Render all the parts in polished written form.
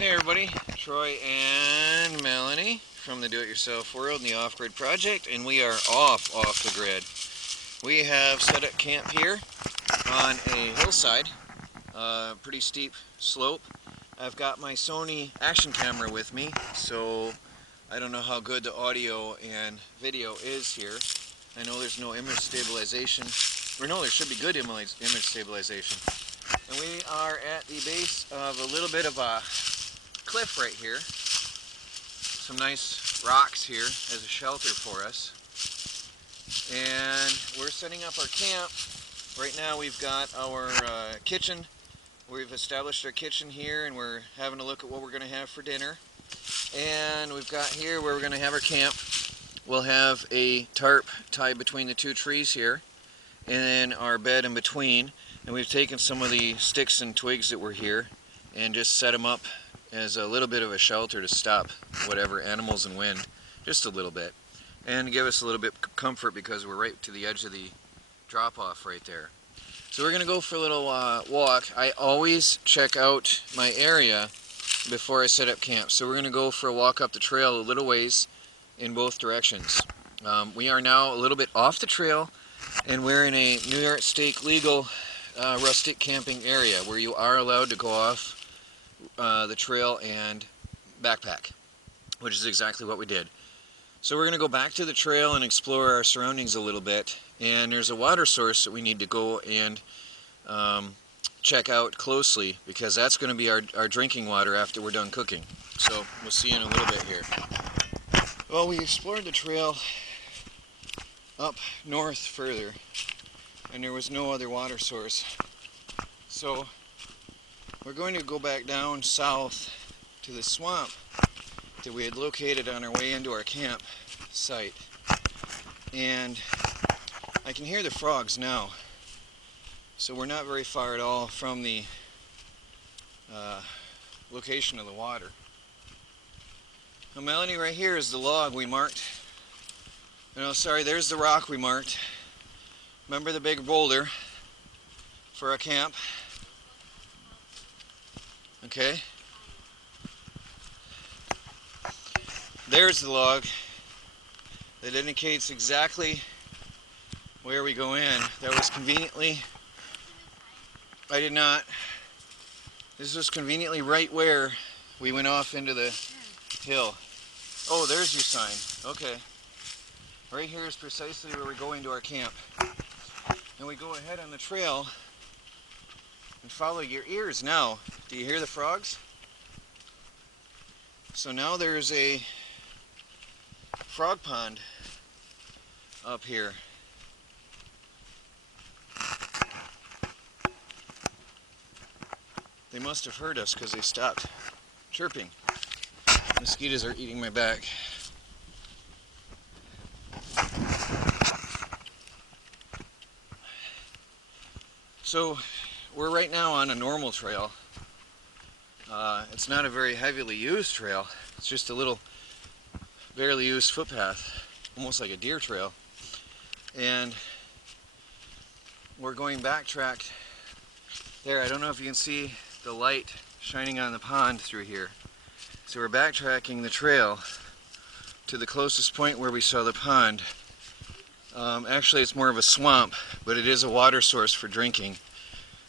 Hey everybody, Troy and Melanie from the Do-It-Yourself World and the Off-Grid Project, and we are off the grid. We have set up camp here on a hillside, pretty steep slope. I've got my Sony action camera with me, so I don't know how good the audio and video is here. I know there's no image stabilization, or no, there should be good image stabilization. And we are at the base of a little bit of a cliff right here. Some nice rocks here as a shelter for us. And we're setting up our camp. Right now we've got our kitchen. We've established our kitchen here and we're having a look at what we're going to have for dinner. And we've got here where we're going to have our camp. We'll have a tarp tied between the two trees here, and then our bed in between. And we've taken some of the sticks and twigs that were here and just set them up as a little bit of a shelter to stop whatever animals and wind, just a little bit, and give us a little bit of comfort because we're right to the edge of the drop-off right there. So we're going to go for a little walk. I always check out my area before I set up camp. So we're going to go for a walk up the trail a little ways in both directions. We are now a little bit off the trail, and we're in a New York State legal rustic camping area where you are allowed to go off the trail and backpack, which is exactly what we did. So we're going to go back to the trail and explore our surroundings a little bit, and there's a water source that we need to go and check out closely because that's going to be our drinking water after we're done cooking. So we'll see you in a little bit here. Well, we explored the trail up north further and there was no other water source. So we're going to go back down south to the swamp that we had located on our way into our camp site. And I can hear the frogs now. So we're not very far at all from the location of the water. Now, Melanie, right here is the log we marked. No, sorry, there's the rock we marked. Remember the big boulder for our camp? Okay. There's the log that indicates exactly where we go in. That was conveniently, I did not, this was conveniently right where we went off into the hill. Oh, there's your sign. Okay. Right here is precisely where we're going to our camp. And we go ahead on the trail and follow your ears now. Do you hear the frogs? So now there's a frog pond up here. They must have heard us because they stopped chirping. Mosquitoes are eating my back. So we're right now on a normal trail. It's not a very heavily used trail. It's just a little barely used footpath, almost like a deer trail. And we're going backtrack there. I don't know if you can see the light shining on the pond through here. So we're backtracking the trail to the closest point where we saw the pond. Actually, it's more of a swamp, but it is a water source for drinking,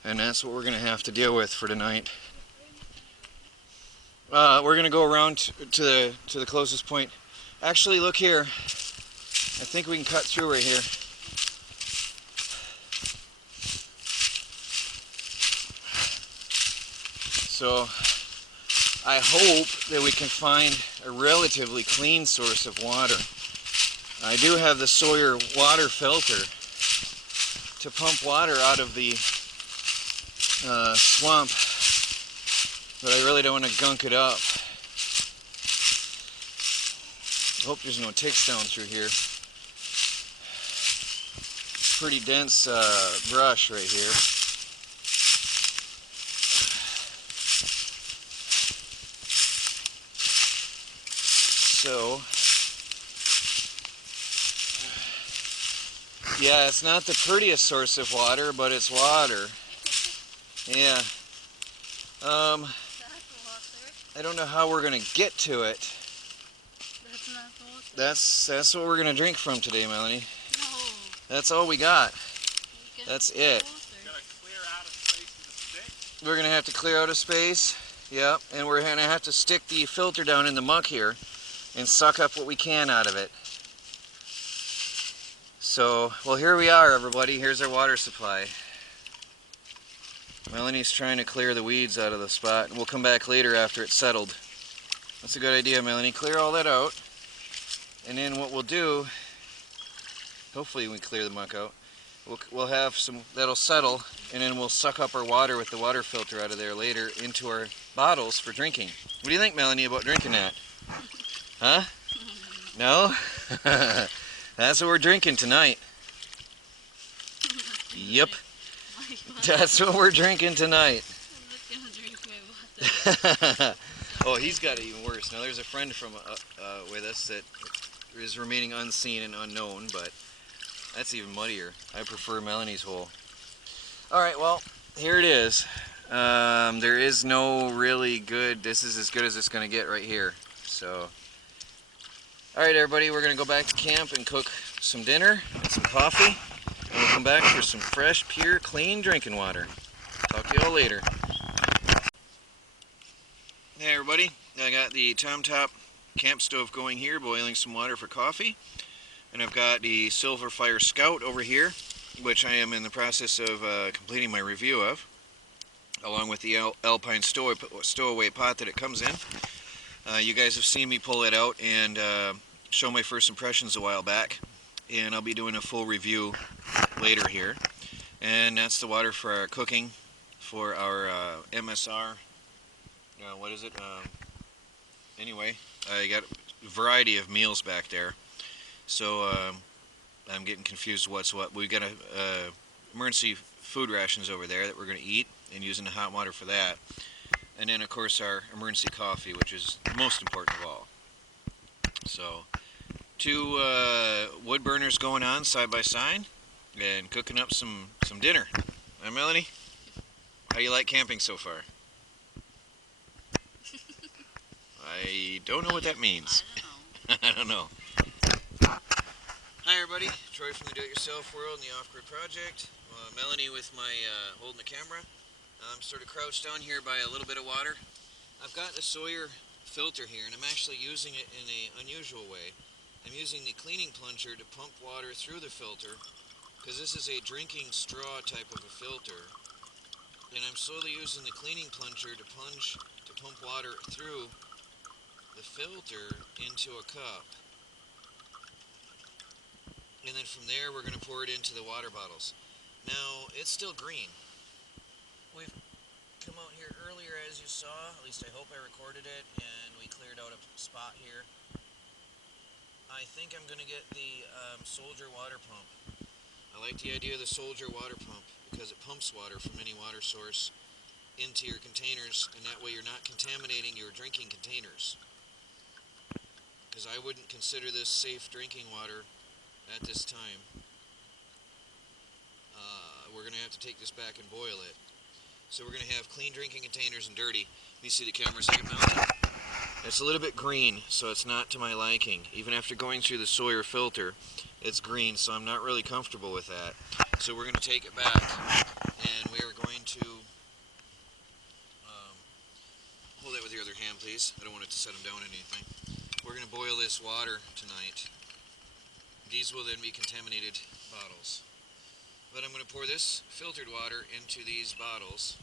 and that's what we're going to have to deal with for tonight. We're going to go around to the closest point. Actually, look here. I think we can cut through right here. So I hope that we can find a relatively clean source of water. I do have the Sawyer water filter to pump water out of the swamp, but I really don't want to gunk it up. I hope there's no ticks down through here. Pretty dense brush right here. So, yeah, it's not the prettiest source of water, but it's water. Yeah. I don't know how we're going to get to it. That's not the water. That's what we're going to drink from today, Melanie. No. That's all we got. That's it. We're going to have to clear out a space. Yep, and we're going to have to stick the filter down in the muck here and suck up what we can out of it. So, well, here we are, everybody. Here's our water supply. Melanie's trying to clear the weeds out of the spot, and we'll come back later after it's settled. That's a good idea, Melanie. Clear all that out, and then what we'll do, hopefully we clear the muck out, we'll have some that'll settle, and then we'll suck up our water with the water filter out of there later into our bottles for drinking. What do you think, Melanie, about drinking that? Huh? No? That's what we're drinking tonight. Yep. That's what we're drinking tonight. I'm not gonna drink my water. Oh, he's got it even worse. Now there's a friend from with us that is remaining unseen and unknown, but that's even muddier. I prefer Melanie's hole. Alright, well, here it is. There is no really good, this is as good as it's going to get right here. So, alright everybody, we're going to go back to camp and cook some dinner and some coffee. And we'll come back for some fresh, pure, clean drinking water. Talk to you all later. Hey everybody, I got the Tom Top camp stove going here, boiling some water for coffee. And I've got the Silver Fire Scout over here, which I am in the process of completing my review of, along with the Alpine stowaway pot that it comes in. You guys have seen me pull it out and show my first impressions a while back, and I'll be doing a full review later here. And that's the water for our cooking, for our MSR. What is it? Anyway, I got a variety of meals back there. So I'm getting confused what's what. We've got emergency food rations over there that we're going to eat and using the hot water for that. And then of course our emergency coffee, which is the most important of all. So 2 wood burners going on side by side and cooking up some dinner. Huh, Melanie? How do you like camping so far? I don't know what that means. I don't know. Hi everybody, Troy from the Do-It-Yourself World and the Off-Grid Project. Melanie with my holding the camera. I'm sort of crouched down here by a little bit of water. I've got the Sawyer filter here, and I'm actually using it in an unusual way. I'm using the cleaning plunger to pump water through the filter, because this is a drinking straw type of a filter. And I'm slowly using the cleaning plunger to pump water through the filter into a cup. And then from there we're going to pour it into the water bottles. Now, it's still green. We've come out here earlier, as you saw, at least I hope I recorded it, and we cleared out a spot here. I think I'm going to get the Soldier water pump. I like the idea of the Soldier water pump because it pumps water from any water source into your containers, and that way you're not contaminating your drinking containers. Because I wouldn't consider this safe drinking water at this time. We're going to have to take this back and boil it. So we're going to have clean drinking containers and dirty. Let me see the camera a second, Melanie. It's a little bit green, so it's not to my liking. Even after going through the Sawyer filter, it's green, so I'm not really comfortable with that. So we're going to take it back, and we are going to hold that with your other hand, please. I don't want it to set them down or anything. We're going to boil this water tonight. These will then be contaminated bottles. But I'm going to pour this filtered water into these bottles,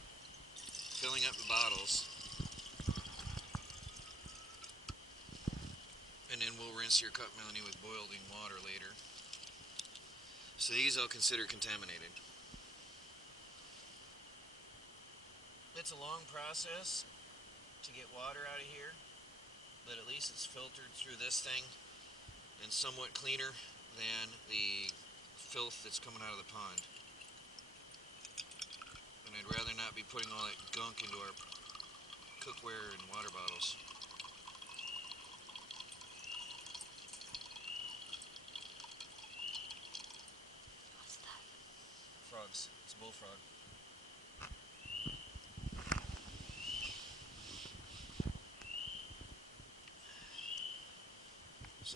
filling up the bottles. And then we'll rinse your cup, Melanie, with boiling water later. So these I'll consider contaminated. It's a long process to get water out of here, but at least it's filtered through this thing and somewhat cleaner than the filth that's coming out of the pond. And I'd rather not be putting all that gunk into our cookware and water bottles. What's that? Frogs. It's a bullfrog.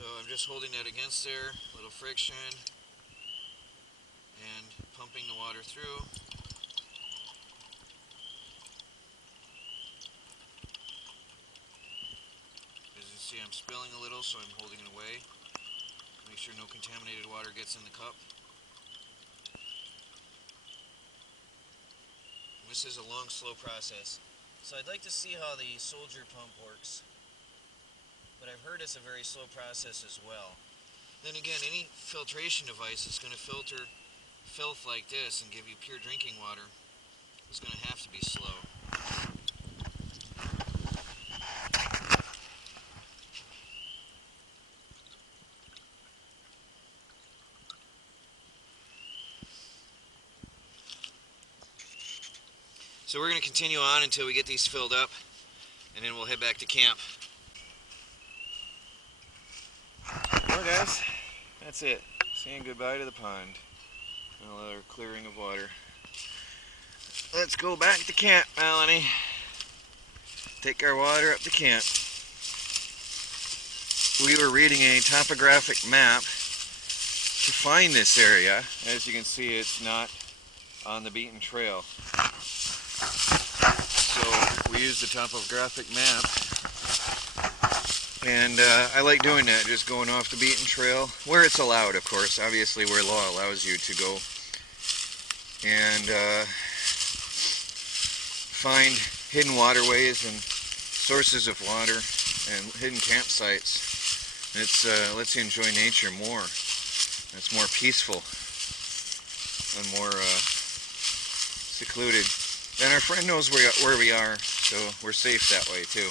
So I'm just holding that against there, a little friction, and pumping the water through. As you see, I'm spilling a little, so I'm holding it away. Make sure no contaminated water gets in the cup. And this is a long, slow process. So I'd like to see how the soldier pump works. But I've heard it's a very slow process as well. Then again, any filtration device that's going to filter filth like this and give you pure drinking water is going to have to be slow. So we're going to continue on until we get these filled up, and then we'll head back to camp. Well guys, that's it. Saying goodbye to the pond. Another clearing of water. Let's go back to camp, Melanie. Take our water up to camp. We were reading a topographic map to find this area. As you can see, it's not on the beaten trail. So we used the topographic map, and I like doing that, just going off the beaten trail, where it's allowed, of course, obviously where law allows you to go, and find hidden waterways and sources of water and hidden campsites. It's lets you enjoy nature more. It's more peaceful and more secluded. And our friend knows where we are, so we're safe that way too.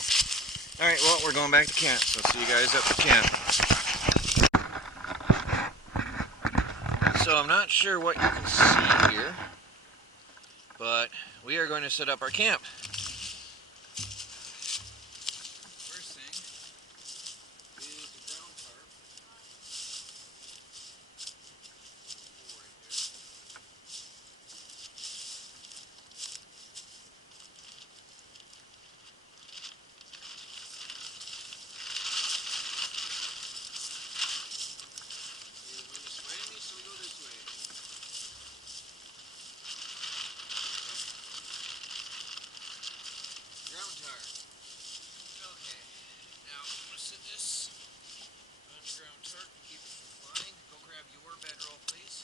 Alright, well, we're going back to camp, so see you guys up at camp. So I'm not sure what you can see here, but we are going to set up our camp. First thing is the ground tarp. Ground tarp. Okay, now I'm going to sit this on the ground tarp and keep it from flying. Go grab your bedroll, please.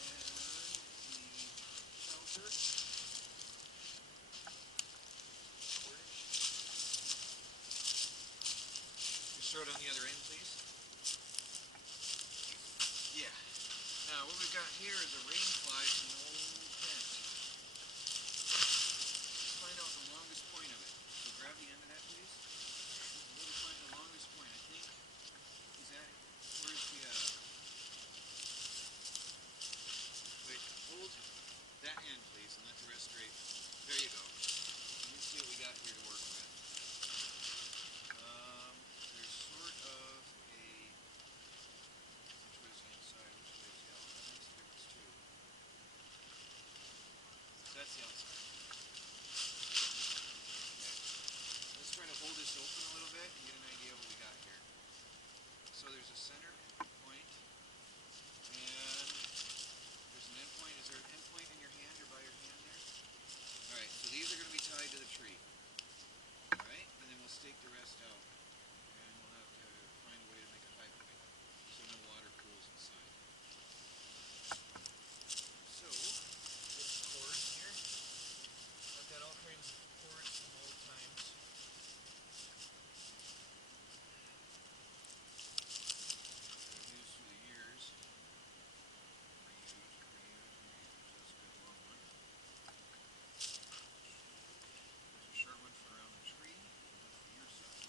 And the shelter. Just throw it on the other end, please. Yeah. Now what we've got here is a rain fly from an old tent. Let's find out the longest point of it. So grab the end of that, please. And we'll find the longest point. I think is that. Where's the? Wait. Hold that end, please, and let the rest drape. There you go. And let's see what we got here to work with. There's sort of a. Which way is the inside? Which way is the out? That makes a difference too. So that's the outside. Okay. Let's try to hold this open a little bit and get an idea of what we got here. So there's a center point, and there's an end point. Is there an end point in your hand or by your hand there? Alright, so these are going to be tied to the tree. Alright, and then we'll stake the rest out. And we'll have to find a way to make a high point so no water pools inside. So, this cord here, I've got all kinds of cords from old times. That I've used through the years. Reuse. That's a good long one. There's a short one for around the tree, and one for your side.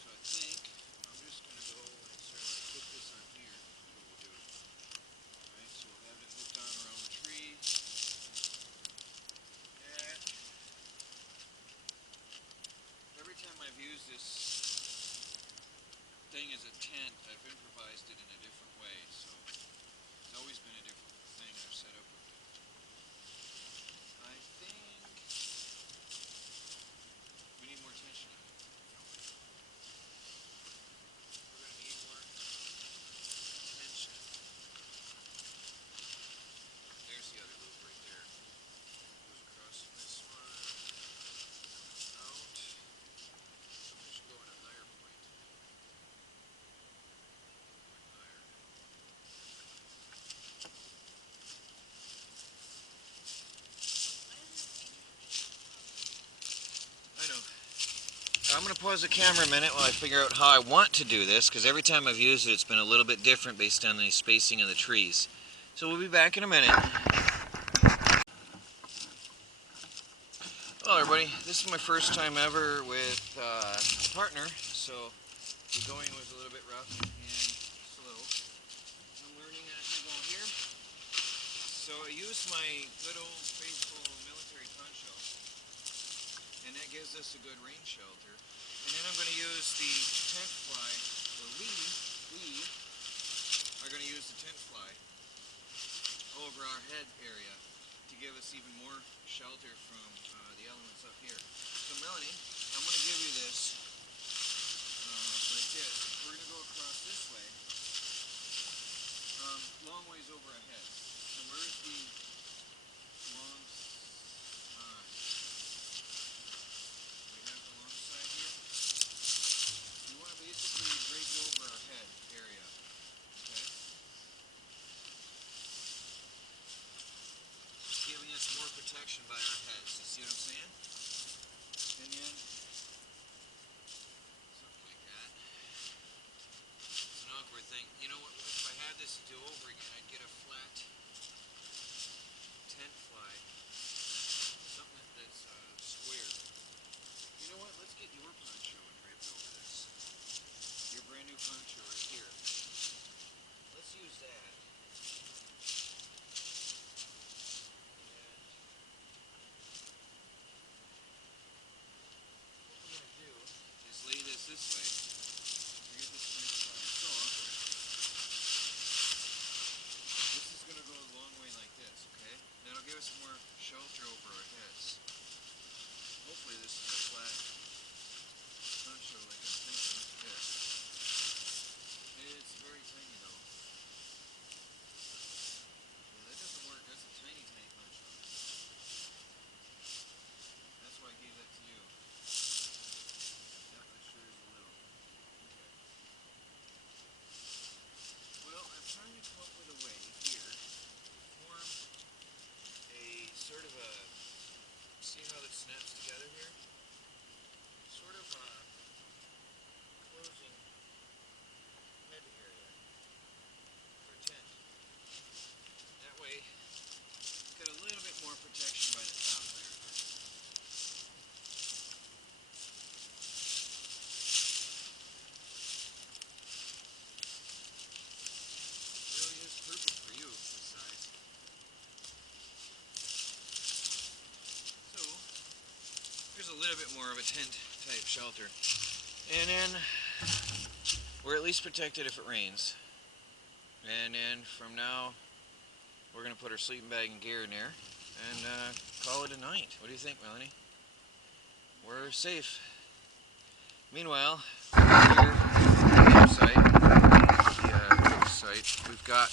So I think I'm just going to go and sort of like hook this on here. That's what we'll do. Alright, so we'll have it hooked on around the tree. That. Every time I've used this thing as a tent, I've improvised it in a different way. So always been a different thing I've set up with it. I think we need more tension on it. We're going to need more tension. There's the other loop right there. Goes across this one, out. It should go in a higher point. Point higher. I know. I'm going to pause the camera a minute while I figure out how I want to do this, because every time I've used it, it's been a little bit different based on the spacing of the trees. So we'll be back in a minute. Hello everybody, this is my first time ever with a partner, so the going was a little bit rough and slow. I'm learning as I go here. So I used my good old faithful military poncho, and that gives us a good rain shelter. And then I'm going to use the tent fly, or we are going to use the tent fly over our head area to give us even more shelter from the elements up here. So Melanie, I'm going to give you this like this. We're going to go across this way, long ways over our head. So where's the long side? We have the long side here. You want to basically drape it over our head area, okay? Giving us more protection by our heads. You see what I'm saying? And then something like that. It's an awkward thing. You know what? If I had this to do over again, I'd get a flat tent fly, something that's square. You know what? Let's get your poncho and drape it over this. Your brand new poncho right here. Let's use that. And what we're gonna do is lay this way. Forget this tent fly. It's so awkward. This is gonna go a long way like this, okay? That'll give us more shelter over our heads. Hopefully this is a flat poncho like I'm thinking. Yes. It's very tiny though. Yeah, that doesn't work. That's a tiny, tiny poncho. That's why I gave that to you. Yep, that sure is a little. Okay. Well, I'm trying to come up with a way here to form a sort of a, see how that snaps together here? Sort of a closing head area for a tent. That way, get a little bit more protection by the top there. Really is perfect for you, this size. So, there's a little bit more of a tent type shelter. And then, we're at least protected if it rains. And then from now, we're going to put our sleeping bag and gear in there and call it a night. What do you think, Melanie? We're safe. Meanwhile, here at the site, we've got,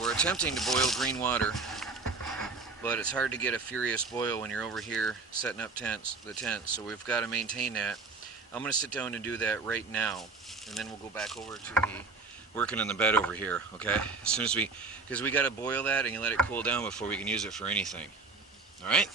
we're attempting to boil green water, but it's hard to get a furious boil when you're over here setting up the tent, so we've got to maintain that. I'm going to sit down and do that right now, and then we'll go back over to the working on the bed over here, okay? As soon as because we got to boil that and let it cool down before we can use it for anything. All right?